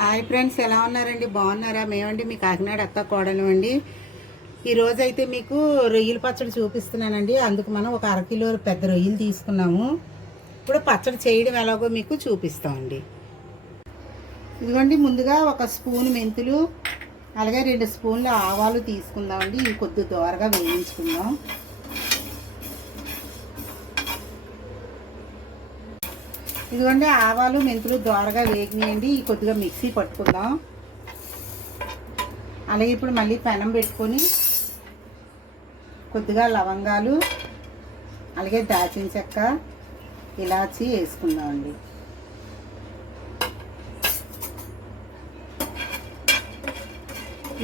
Hi friends ఎలా ఉన్నారండి? బాగున్నారా? మేమండి మీ కాకినాడ అత్త కోడలు అండి. ఈరోజు అయితే మీకు రొయ్యల పచ్చడి చూపిస్తున్నానండి. అందుకు మనం ఒక అరకిలో పెద్ద రొయ్యలు తీసుకున్నాము. ఇప్పుడు పచ్చడి చేయడం ఎలాగో మీకు చూపిస్తామండి ఇదిగోండి ముందుగా ఒక స్పూన్ మెంతులు అలాగే రెండు స్పూన్ల ఆవాలు తీసుకుందామండి ఇవి కొద్ది దోరగా వేయించుకుందాం. ఇదిగోండి ఆవాలు మెంతులు దోరగా వేగినాయండి. ఈ కొద్దిగా మిక్సీ పట్టుకుందాం. అలాగే ఇప్పుడు మళ్ళీ పెనం పెట్టుకొని కొద్దిగా లవంగాలు అలాగే దాచిన చెక్క ఇలాచి వేసుకుందామండి.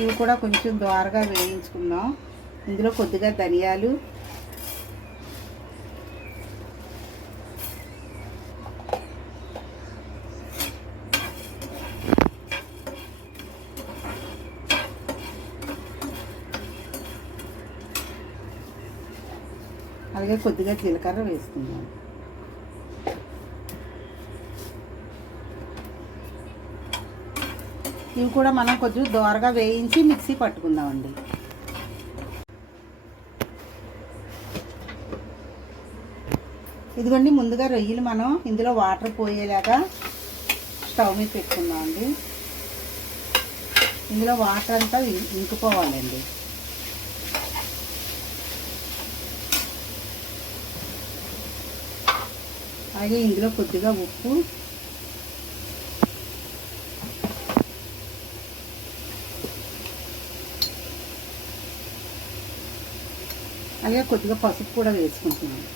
ఇవి కూడా కొంచెం దోరగా వేయించుకుందాం. ఇందులో కొద్దిగా ధనియాలు అలాగే కొద్దిగా జీలకర్ర వేసుకుందాం. ఇవి కూడా మనం కొంచెం దోరగా వేయించి మిక్సీ పట్టుకుందామండి. ఇదిగోండి ముందుగా రొయ్యలు మనం ఇందులో వాటర్ పోయేలాగా స్టవ్ మీద పెట్టుకుందామండి. ఇందులో వాటర్ అంతా ఇంకిపోవాలండి. అలాగే ఇందులో కొద్దిగా ఉప్పు. అలాగే కొద్దిగా పసుపు కూడా వేసుకుంటున్నాను.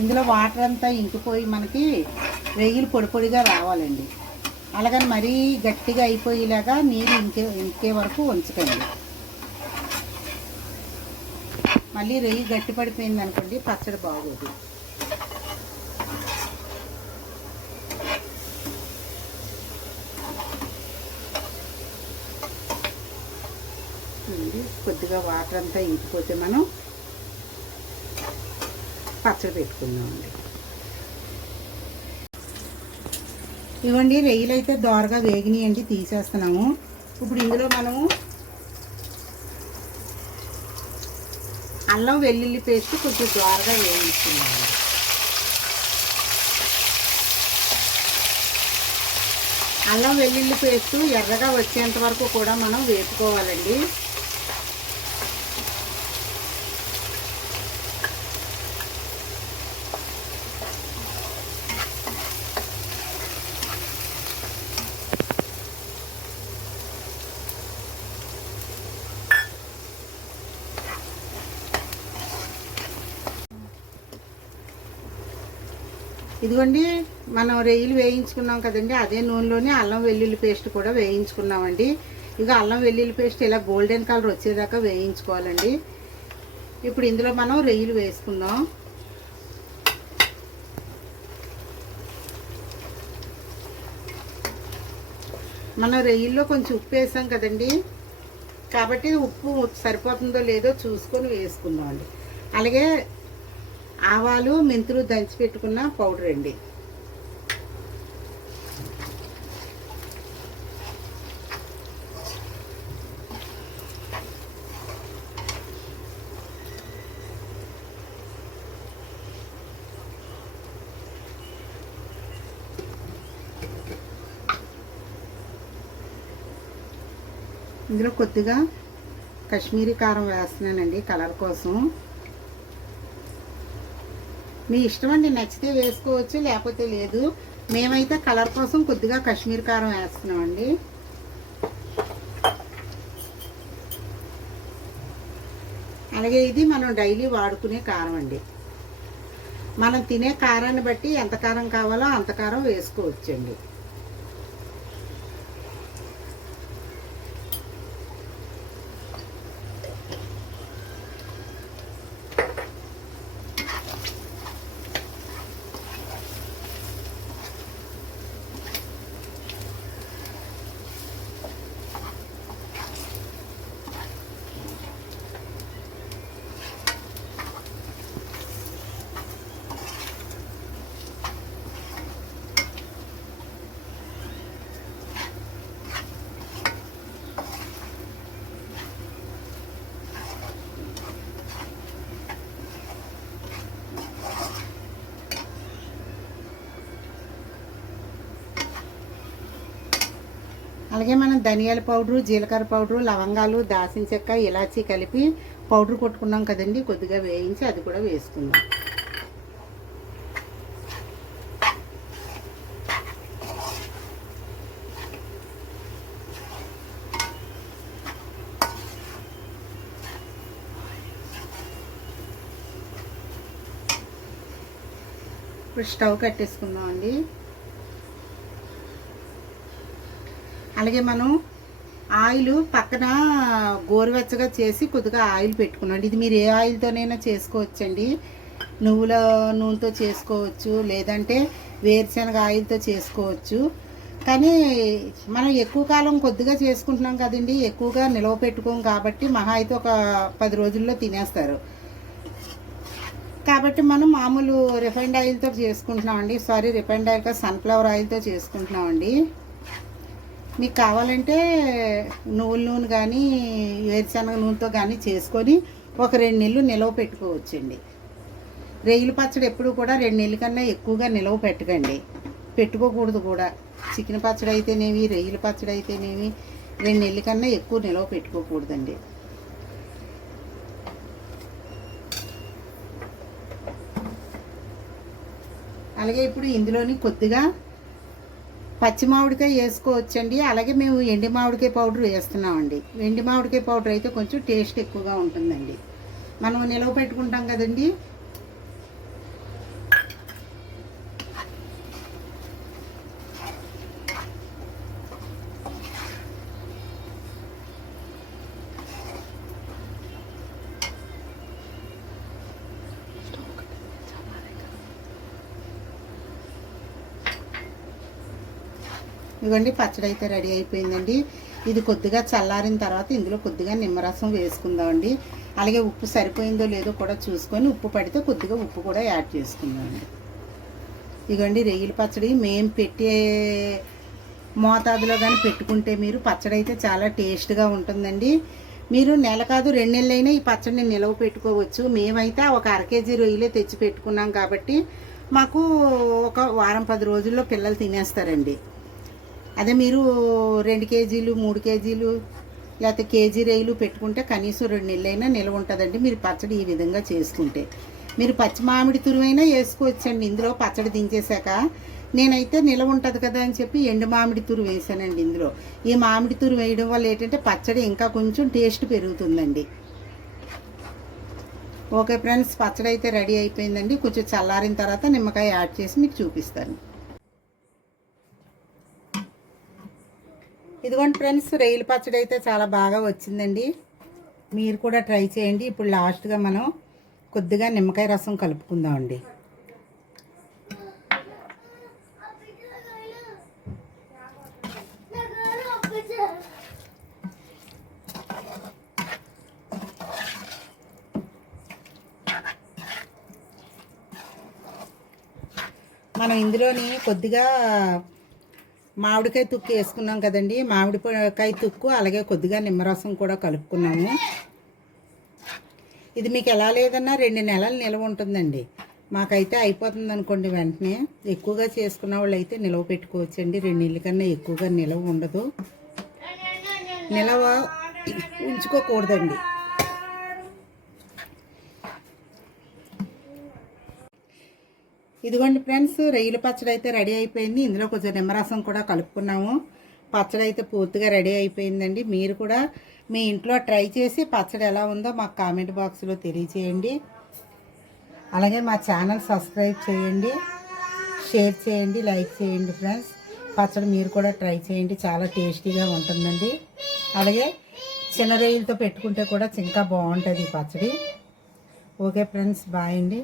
ఇందులో వాటర్ అంతా ఇంకిపోయి మనకి వెయ్యిలు పొడి పొడిగా రావాలండి. అలాగని మరీ గట్టిగా అయిపోయేలాగా నీరు ఇంకే ఇంకే వరకు ఉంచకండి. మళ్ళీ రెయ్యి గట్టి పడిపోయింది అనుకోండి పచ్చడి బాగోదు. కొద్దిగా వాటర్ అంతా ఇంకిపోతే మనం పచ్చడి పెట్టుకుందామండి. ఇవ్వండి రెయ్యలు అయితే దోరగా వేగినాయండి తీసేస్తున్నాము. ఇప్పుడు ఇందులో మనము అల్లం వెల్లుల్లి పేస్ట్ కొంచెం దోరగా వేయించుకున్నాము అల్లం వెల్లుల్లి పేస్ట్ ఎర్రగా వచ్చేంత వరకు కూడా మనం వేపుకోవాలండి. ఇదిగోండి మనం రొయ్యలు వేయించుకున్నాం కదండి అదే నూనెలోనే అల్లం వెల్లుల్లి పేస్ట్ కూడా వేయించుకున్నామండి. ఇక అల్లం వెల్లుల్లి పేస్ట్ ఇలా గోల్డెన్ కలర్ వచ్చేదాకా వేయించుకోవాలండి. ఇప్పుడు ఇందులో మనం రొయ్యలు వేసుకుందాం. మనం రొయ్యల్లో కొంచెం ఉప్పు వేసాం కదండి కాబట్టి ఉప్పు సరిపోతుందో లేదో చూసుకొని వేసుకుందాం అండి అలాగే ఆవాలు మెంతులు దంచి పెట్టుకున్న పౌడర్ అండి. ఇందులో కొద్దిగా కాశ్మీరీ కారం వేస్తున్నానండి కలర్ కోసం. మీ ఇష్టం అండి నచ్చితే వేసుకోవచ్చు లేకపోతే లేదు. మేమైతే కలర్ కోసం కొద్దిగా కాశ్మీర్ కారం వేస్తున్నామండి. అలాగే ఇది మనం డైలీ వాడుకునే కారం అండి. మనం తినే కారాన్ని బట్టి ఎంత కారం కావాలో అంత కారం వేసుకోవచ్చండి. అలాగే మనం ధనియాల పౌడరు జీలకర్ర పౌడరు లవంగాలు దాసిన చెక్క ఇలాచీ కలిపి పౌడర్ కొట్టుకున్నాం కదండి కొద్దిగా వేయించి అది కూడా వేసుకుందాం. ఇప్పుడు స్టవ్ కట్టేసుకుందాం అండి అలాగే మనం ఆయిల్ పక్కన గోరువెచ్చగా చేసి కొద్దిగా ఆయిల్ పెట్టుకున్నాం. ఇది మీరు ఏ ఆయిల్తోనైనా చేసుకోవచ్చండి. నువ్వుల నూనెతో చేసుకోవచ్చు లేదంటే వేరుశనగ ఆయిల్తో చేసుకోవచ్చు. కానీ మనం ఎక్కువ కాలం కొద్దిగా చేసుకుంటున్నాం కదండి. ఎక్కువగా నిలవ పెట్టుకోం కాబట్టి మహా అయితే ఒక పది రోజుల్లో తినేస్తారు. కాబట్టి మనం మామూలు రిఫైండ్ ఆయిల్తో చేసుకుంటున్నామండి. సారీ రిఫైండ్ ఆయిల్ కాదు సన్ఫ్లవర్ ఆయిల్తో చేసుకుంటున్నామండి. మీకు కావాలంటే నువ్వుల నూనె కానీ వేరుశనగ నూనెతో కానీ చేసుకొని ఒక రెండు నెలలు నిలవ పెట్టుకోవచ్చండి. రొయ్యల పచ్చడి ఎప్పుడు కూడా రెండు నెలల కన్నా ఎక్కువగా నిలవ పెట్టకండి. పెట్టుకోకూడదు కూడా. చికెన్ పచ్చడి అయితేనేమి రొయ్యల పచ్చడి అయితేనేమి రెండు నెలల కన్నా ఎక్కువ నిలవ పెట్టుకోకూడదండి. అలాగే ఇప్పుడు ఇందులోని కొద్దిగా పచ్చి మామిడికాయ వేసుకోవచ్చండి. అలాగే మేము ఎండి మామిడికాయ పౌడర్ వేస్తున్నామండి. ఎండి మామిడికాయ పౌడర్ అయితే కొంచెం టేస్ట్ ఎక్కువగా ఉంటుందండి. మనం నిలవ పెట్టుకుంటాం కదండి. ఇవ్వండి పచ్చడి అయితే రెడీ అయిపోయిందండి. ఇది కొద్దిగా చల్లారిన తర్వాత ఇందులో కొద్దిగా నిమ్మరసం వేసుకుందామండి. అలాగే ఉప్పు సరిపోయిందో లేదో కూడా చూసుకొని ఉప్పు పడితే కొద్దిగా ఉప్పు కూడా యాడ్ చేసుకుందామండి. ఇదిగోండి రొయ్యల పచ్చడి మేము పెట్టే మోతాదులో కానీ పెట్టుకుంటే మీరు పచ్చడి అయితే చాలా టేస్ట్గా ఉంటుందండి. మీరు నెల కాదు రెండు నెలలైనా ఈ పచ్చడిని నిలవ పెట్టుకోవచ్చు. మేమైతే ఒక అర కేజీ రొయ్యలే తెచ్చి పెట్టుకున్నాం కాబట్టి మాకు ఒక వారం పది రోజుల్లో పిల్లలు తినేస్తారండి. అదే మీరు రెండు కేజీలు మూడు కేజీలు లేకపోతే కేజీ రైలు పెట్టుకుంటే కనీసం రెండు నెలలైనా నిల్వ ఉంటుందండి. మీరు పచ్చడి ఈ విధంగా చేసుకుంటే. మీరు పచ్చి మామిడి తురువైనా వేసుకోవచ్చండి. ఇందులో పచ్చడి దించేశాక నేనైతే నిల్వ ఉంటుంది కదా అని చెప్పి ఎండు మామిడి తురు వేసానండి ఇందులో. ఈ మామిడి తురు వేయడం వల్ల ఏంటంటే పచ్చడి ఇంకా కొంచెం టేస్ట్ పెరుగుతుందండి. ఓకే ఫ్రెండ్స్ పచ్చడి అయితే రెడీ అయిపోయిందండి. కొంచెం చల్లారిన తర్వాత నిమ్మకాయ యాడ్ చేసి మీకు చూపిస్తాను. ఇదిగోండి ఫ్రెండ్స్ రైలు పచ్చడి అయితే చాలా బాగా వచ్చిందండి. మీరు కూడా ట్రై చేయండి. ఇప్పుడు లాస్ట్గా మనం కొద్దిగా నిమ్మకాయ రసం కలుపుకుందామండి. మనం ఇందులోని కొద్దిగా మామిడికాయ తుక్కు వేసుకున్నాం కదండి. మామిడికాయ తుక్కు అలాగే కొద్దిగా నిమ్మరసం కూడా కలుపుకున్నాము. ఇది మీకు ఎలా లేదన్నా రెండు నెలలు నిల్వ ఉంటుందండి. మాకైతే అయిపోతుంది అనుకోండి వెంటనే. ఎక్కువగా చేసుకున్న వాళ్ళు అయితే నిలవ పెట్టుకోవచ్చండి. రెండు నెలల కన్నా ఎక్కువగా నిలవ ఉండదు. నిలవ ఉంచుకోకూడదండి. ఇదిగోండి ఫ్రెండ్స్ రొయ్యల పచ్చడి అయితే రెడీ అయిపోయింది. ఇందులో కొంచెం నిమ్మరసం కూడా కలుపుకున్నాము. పచ్చడి అయితే పూర్తిగా రెడీ అయిపోయిందండి. మీరు కూడా మీ ఇంట్లో ట్రై చేసి పచ్చడి ఎలా ఉందో మాకు కామెంట్ బాక్స్లో తెలియచేయండి. అలాగే మా ఛానల్ సబ్స్క్రైబ్ చేయండి షేర్ చేయండి లైక్ చేయండి ఫ్రెండ్స్. పచ్చడి మీరు కూడా ట్రై చేయండి. చాలా టేస్టీగా ఉంటుందండి. అలాగే చిన్న రొయ్యలతో పెట్టుకుంటే కూడా ఇంకా బాగుంటుంది ఈ పచ్చడి. ఓకే ఫ్రెండ్స్ బాయ్ అండి.